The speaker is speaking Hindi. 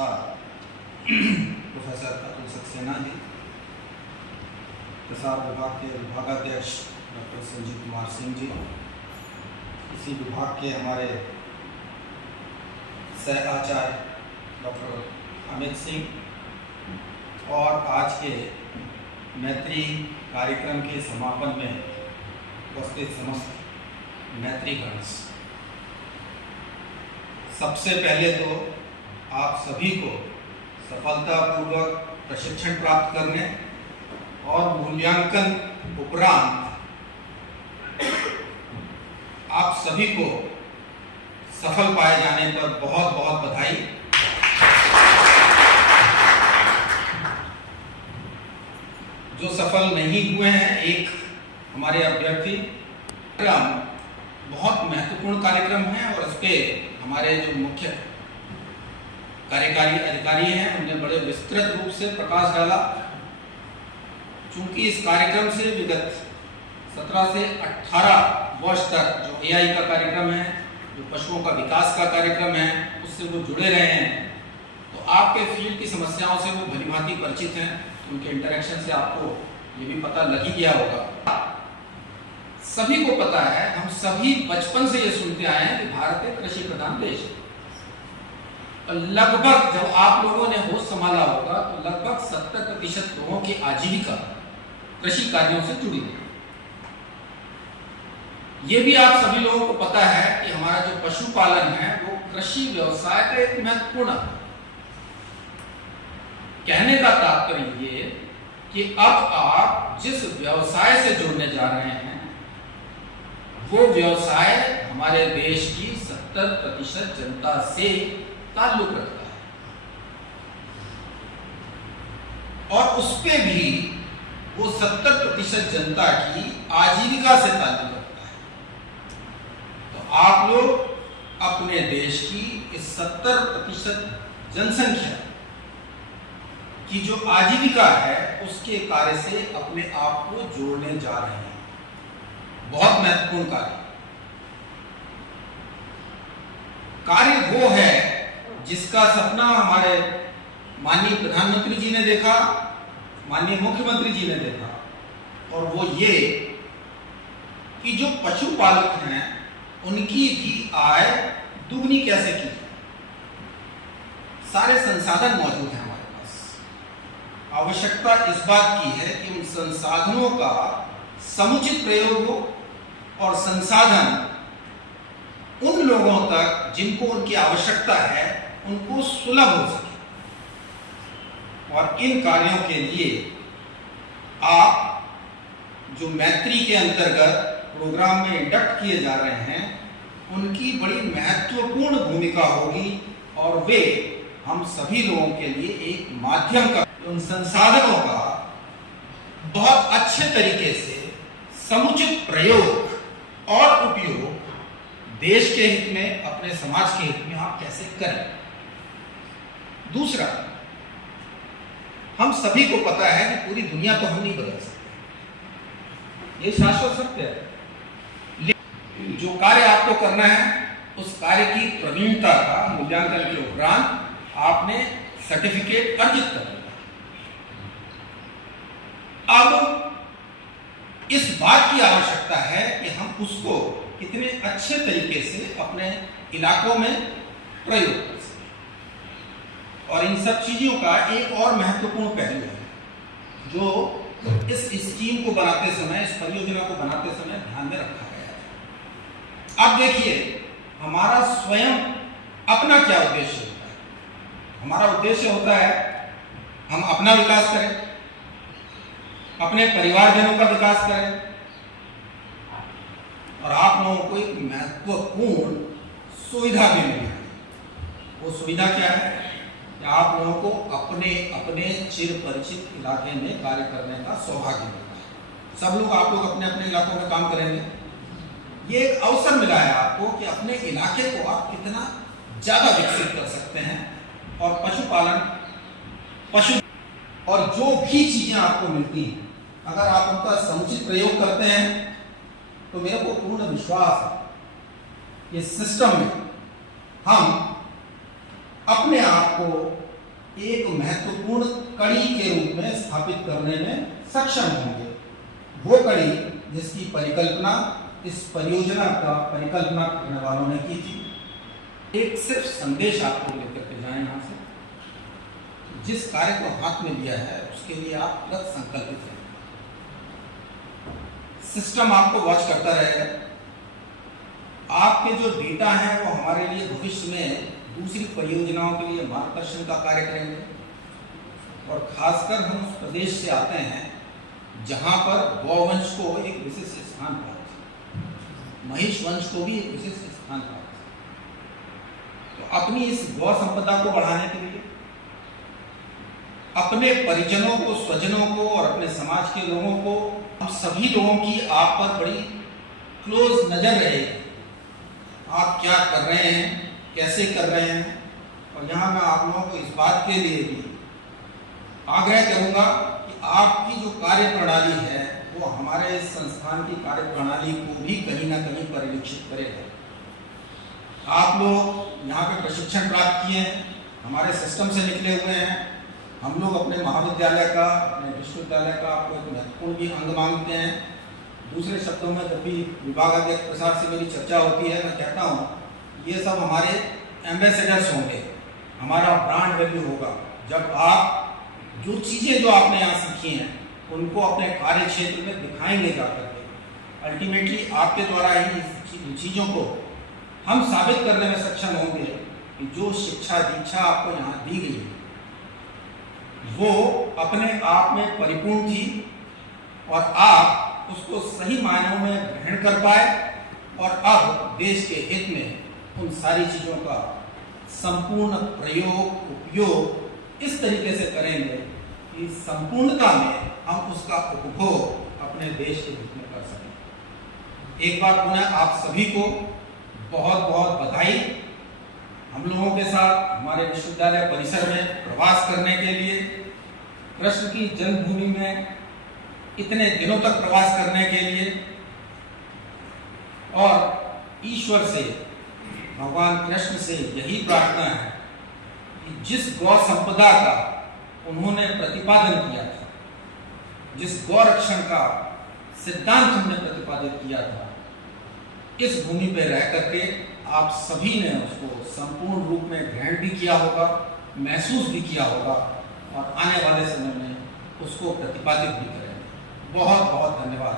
रजिस्ट्रार प्रोफेसर अतुल सक्सेना जी, प्रसार विभाग के विभागाध्यक्ष डॉक्टर संजीव कुमार सिंह जी, इसी विभाग के हमारे सह आचार्य डॉक्टर अमित सिंह और आज के मैत्री कार्यक्रम के समापन में उपस्थित समस्त मैत्रीगण, सबसे पहले तो आप सभी को सफलतापूर्वक प्रशिक्षण प्राप्त करने और मूल्यांकन उपरांत आप सभी को सफल पाए जाने पर बहुत बहुत बधाई। जो सफल नहीं हुए हैं, एक हमारे अभ्यर्थी, बहुत महत्वपूर्ण कार्यक्रम है और इस पे हमारे जो मुख्य कार्यकारी अधिकारी हैं उन्होंने बड़े विस्तृत रूप से प्रकाश डाला। चूंकि इस कार्यक्रम से विगत 17 से 18 वर्ष तक जो AI का कार्यक्रम है, जो पशुओं का विकास का कार्यक्रम है, उससे वो जुड़े रहे हैं, तो आपके फील्ड की समस्याओं से वो भलीभांति परिचित हैं। उनके इंटरेक्शन से आपको ये भी पता लग ही गया होगा। सभी को पता है, हम सभी बचपन से ये सुनते आए हैं कि भारत एक कृषि प्रधान देश है। लगभग जब आप लोगों ने होश संभाला होगा तो लगभग 70% लोगों की आजीविका कृषि कार्यों से जुड़ी है। ये भी आप सभी लोगों को पता है कि हमारा जो पशुपालन है वो कृषि व्यवसाय का एक महत्वपूर्ण, कहने का तात्पर्य ये कि अब आप जिस व्यवसाय से जुड़ने जा रहे हैं वो व्यवसाय हमारे देश की 70% जनता से ताल्लुक रखता है और उस पे भी वो 70% जनता की आजीविका से ताल्लुक रखता है। तो आप लोग अपने देश की इस 70% जनसंख्या की जो आजीविका है उसके कार्य से अपने आप को जोड़ने जा रहे हैं। बहुत महत्वपूर्ण कार्य वो है जिसका सपना हमारे माननीय प्रधानमंत्री जी ने देखा, माननीय मुख्यमंत्री जी ने देखा, और वो ये कि जो पशुपालक हैं उनकी भी आय दुगनी कैसे की जाए। सारे संसाधन मौजूद हैं हमारे पास, आवश्यकता इस बात की है कि उन संसाधनों का समुचित प्रयोग हो और संसाधन उन लोगों तक जिनको उनकी आवश्यकता है उनको सुलभ हो सके। और इन कार्यों के लिए आप जो मैत्री के अंतर्गत प्रोग्राम में इंडक्ट किए जा रहे हैं उनकी बड़ी महत्वपूर्ण भूमिका होगी और वे हम सभी लोगों के लिए एक माध्यम का, उन संसाधनों का बहुत अच्छे तरीके से समुचित प्रयोग और उपयोग देश के हित में, अपने समाज के हित में आप कैसे करें। दूसरा, हम सभी को पता है कि पूरी दुनिया तो हम नहीं बदल सकते, ये शाश्वत सत्य है। लेकिन जो कार्य आपको करना है उस कार्य की प्रवीणता का मूल्यांकन के उपरांत आपने सर्टिफिकेट अर्जित करना। अब इस बात की आवश्यकता है कि हम उसको कितने अच्छे तरीके से अपने इलाकों में प्रयोग कर सकें। और इन सब चीजों का एक और महत्वपूर्ण पहलू है जो इस स्कीम को बनाते समय, इस परियोजना को बनाते समय ध्यान में रखा गया है। अब देखिए, हमारा स्वयं अपना क्या उद्देश्य होता है। हमारा उद्देश्य होता है हम अपना विकास करें, अपने परिवारजनों का विकास करें, और आप लोगों को एक महत्वपूर्ण सुविधा भी मिली है। वो सुविधा क्या है कि आप लोगों को अपने अपने चिर परिचित इलाके में कार्य करने का सौभाग्य मिला है। सब लोग, आप लोग अपने अपने इलाकों में काम करेंगे। ये एक अवसर मिला है आपको कि अपने इलाके को आप कितना ज्यादा विकसित कर सकते हैं और पशुपालन, पशु और जो भी चीजें आपको मिलती हैं अगर आप उनका समुचित प्रयोग करते हैं तो मेरे को पूर्ण विश्वास है इस सिस्टम में हम अपने आप को एक महत्वपूर्ण कड़ी के रूप में स्थापित करने में सक्षम होंगे। वो कड़ी जिसकी परिकल्पना इस परियोजना का परिकल्पना करने वालों ने की थी। एक सिर्फ संदेश आपको लेकर के जाए यहाँ से, जिस कार्य को हाथ में लिया है उसके लिए आप कृत संकल्पित हैं। सिस्टम आपको वॉच करता रहेगा। आपके जो डेटा हैं वो हमारे लिए भविष्य में दूसरी परियोजनाओं के लिए मार्गदर्शन का कार्य करेंगे। और खासकर हम उस प्रदेश से आते हैं जहां पर गौवंश को एक विशिष्ट स्थान प्राप्त है, महिष वंश को भी एक विशिष्ट स्थान प्राप्त है। तो अपनी इस गौ संपदा को बढ़ाने के लिए अपने परिजनों को, स्वजनों को और अपने समाज के लोगों को, हम सभी लोगों की आप पर बड़ी क्लोज नजर रहेगी। आप क्या कर रहे हैं, कैसे कर रहे हैं। और यहाँ मैं आप लोगों को इस बात के लिए भी आग्रह करूंगा कि आपकी जो कार्य प्रणाली है वो हमारे इस संस्थान की कार्य प्रणाली को भी कहीं ना कहीं परिलक्षित करेगा। आप लोग यहाँ पे प्रशिक्षण प्राप्त किए हैं, हमारे सिस्टम से निकले हुए हैं। हम लोग अपने महाविद्यालय का, अपने विश्वविद्यालय का आपको एक महत्वपूर्ण भी अंग मानते हैं। दूसरे शब्दों में जब भी विभागाध्यक्ष प्रसाद से मेरी चर्चा होती है, मैं कहता हूँ ये सब हमारे एम्बेसडर्स होंगे, हमारा ब्रांड वैल्यू होगा। जब आप जो चीज़ें जो आपने यहाँ सीखी हैं उनको अपने कार्य क्षेत्र में दिखाएंगे जाकर के, अल्टीमेटली आपके द्वारा ही इन चीज़ों को हम साबित करने में सक्षम होंगे कि जो शिक्षा दीक्षा आपको यहाँ दी गई है वो अपने आप में परिपूर्ण थी और आप उसको सही मायनों में ग्रहण कर पाए और अब देश के हित में उन सारी चीज़ों का संपूर्ण प्रयोग, उपयोग इस तरीके से करेंगे कि संपूर्णता में हम उसका उपभोग अपने देश के हित में कर सकें। एक बार पुनः आप सभी को बहुत बहुत बधाई। हम लोगों के साथ हमारे विश्वविद्यालय परिसर में प्रवास करने के लिए, कृष्ण की जन्मभूमि में इतने दिनों तक प्रवास करने के लिए और ईश्वर से, भगवान कृष्ण से यही प्रार्थना है कि जिस गौ संपदा का उन्होंने प्रतिपादन किया था, जिस गौ रक्षण का सिद्धांत हमने प्रतिपादित किया था, इस भूमि पर रह करके आप सभी ने उसको संपूर्ण रूप में ग्रहण भी किया होगा, महसूस भी किया होगा और आने वाले समय में उसको प्रतिपादित भी करेंगे। बहुत बहुत धन्यवाद।